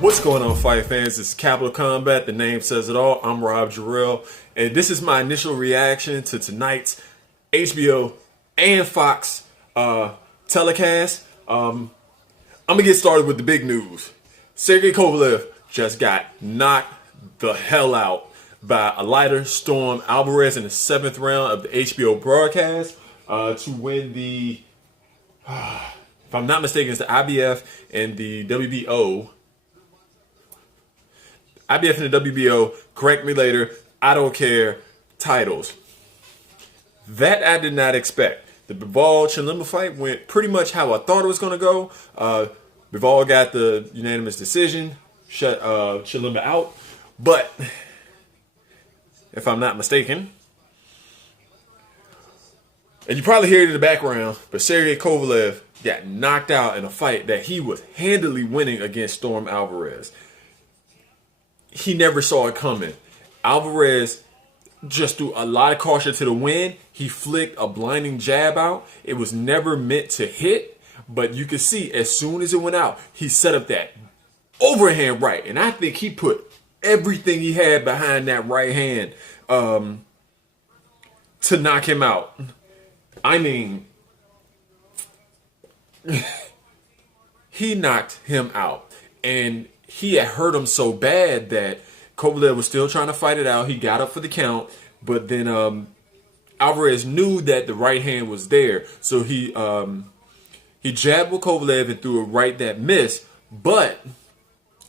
What's going on, fight fans? It's Capital Combat. The name says it all. I'm Rob Jarrell, and this is my initial reaction to tonight's HBO and Fox telecast. I'm gonna get started with the big news. Sergey Kovalev just got knocked the hell out by a lighter Storm Alvarez in the 7th round of the HBO broadcast to win the, if I'm not mistaken, it's the IBF and the WBO. IBF and the WBO, correct me later, I don't care, titles. That I did not expect. The Bivol-Chilemba fight went pretty much how I thought it was going to go. Bivol got the unanimous decision, shut Chilemba out. But, if I'm not mistaken, and you probably hear it in the background, but Sergey Kovalev got knocked out in a fight that he was handily winning against Storm Alvarez. He never saw it coming. Alvarez just threw a lot of caution to the wind. He flicked a blinding jab out. It was never meant to hit, but you could see as soon as it went out, he set up that overhand right. And I think he put everything he had behind that right hand to knock him out. I mean, he knocked him out. And he had hurt him so bad that Kovalev was still trying to fight it out. He got up for the count, but then Alvarez knew that the right hand was there, so he jabbed with Kovalev and threw a right that missed. But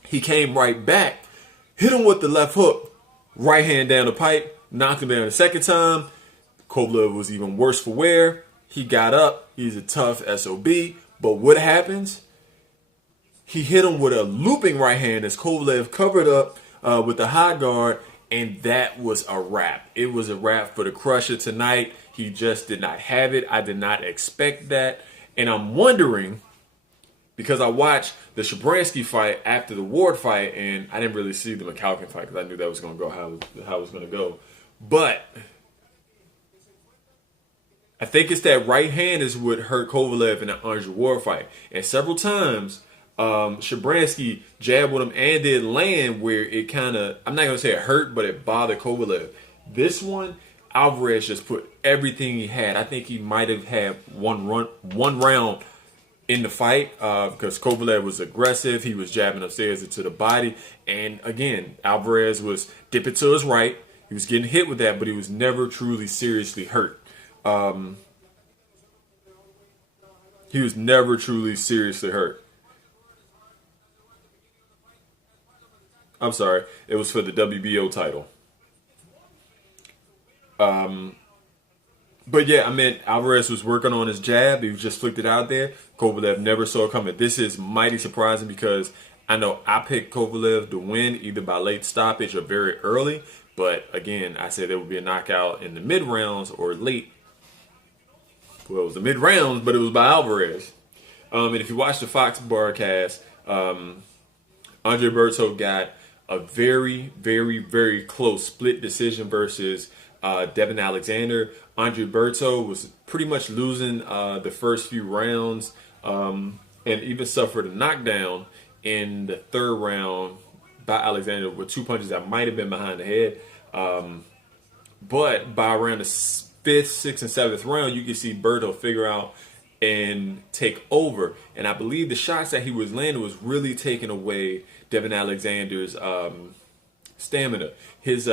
he came right back, hit him with the left hook, right hand down the pipe, knocked him down the second time. Kovalev was even worse for wear. He got up. He's a tough SOB. But what happens? He hit him with a looping right hand as Kovalev covered up with the high guard, and that was a wrap. It was a wrap for the Krusher tonight. He just did not have it. I did not expect that. And I'm wondering, because I watched the Shabransky fight after the Ward fight, and I didn't really see the McCalkin fight because I knew that was going to go how it was going to go. But I think it's that right hand is what hurt Kovalev in the Andre Ward fight. And several times, Shabransky jabbed with him and did land where it kind of, I'm not going to say it hurt, but it bothered Kovalev. This one, Alvarez just put everything he had. I think he might have had one round in the fight because Kovalev was aggressive. He was jabbing upstairs into the body. And again, Alvarez was dipping to his right. He was getting hit with that, but he was never truly seriously hurt. He was never truly seriously hurt. I'm sorry, it was for the WBO title. But yeah, I mean, Alvarez was working on his jab. He just flicked it out there. Kovalev never saw it coming. This is mighty surprising because I know I picked Kovalev to win either by late stoppage or very early. But again, I said there would be a knockout in the mid rounds or late. Well, it was the mid rounds, but it was by Alvarez. And if you watch the Fox broadcast, Andre Berto got a very, very, very close split decision versus Devin Alexander. Andre Berto was pretty much losing the first few rounds and even suffered a knockdown in the 3rd round by Alexander with 2 punches that might have been behind the head. But by around the 5th, 6th, and 7th round, you can see Berto figure out and take over. And I believe the shots that he was landing was really taking away Devin Alexander's stamina. His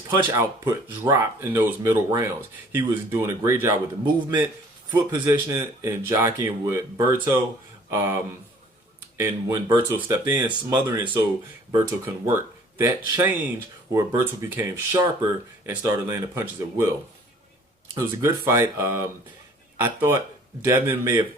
punch output dropped in those middle rounds. He was doing a great job with the movement, foot positioning, and jockeying with Berto. And when Berto stepped in, smothering it so Berto couldn't work. That changed where Berto became sharper and started landing punches at will. It was a good fight. I thought Devin may have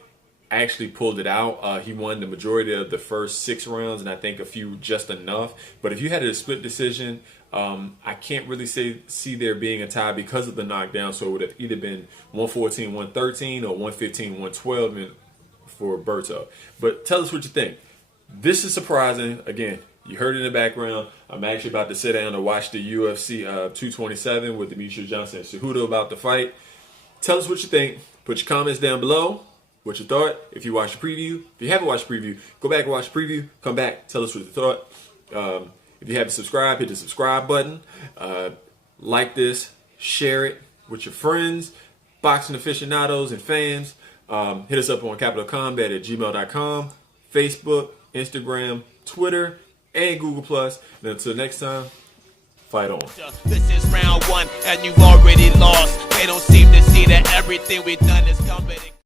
actually pulled it out. He won the majority of the first 6 rounds, and I think a few just enough. But if you had a split decision, I can't really see there being a tie because of the knockdown. So it would have either been 114-113 or 115-112 for Berto. But tell us what you think. This is surprising. Again, you heard it in the background. I'm actually about to sit down and watch the UFC 227 with Demetrius Johnson and Cejudo about to fight. Tell us what you think. Put your comments down below. What you thought. If you watched the preview. If you haven't watched the preview, go back and watch the preview. Come back. Tell us what you thought. If you haven't subscribed, hit the subscribe button. Like this. Share it with your friends. Boxing aficionados and fans. Hit us up on capitalcombat@gmail.com. Facebook, Instagram, Twitter, and Google+. And until next time, fight on. This is round one, and you've already lost. They don't seem to see that everything we've done is coming.